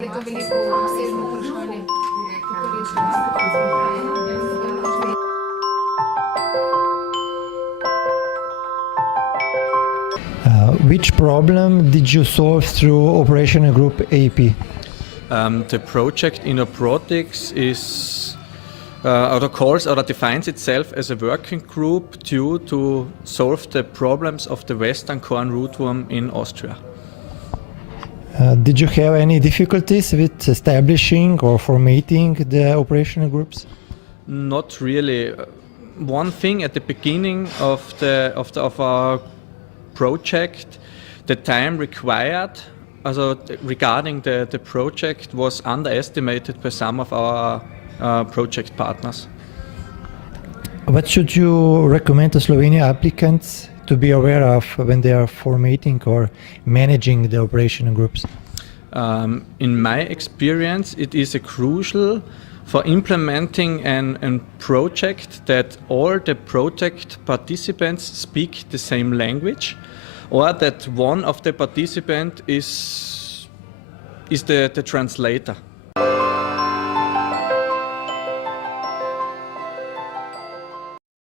Which problem did you solve through operational group AP? The project Innoprotics is defines itself as a working group due to solve the problems of the western corn rootworm in Austria. Did you have any difficulties with establishing or formatting the operational groups? Not really. One thing at the beginning of our project, the time required regarding the project was underestimated by some of our project partners. What should you recommend to Slovenia applicants to be aware of when they are formatting or managing the operational groups? In my experience, it is crucial for implementing a project that all the project participants speak the same language, or that one of the participants is the translator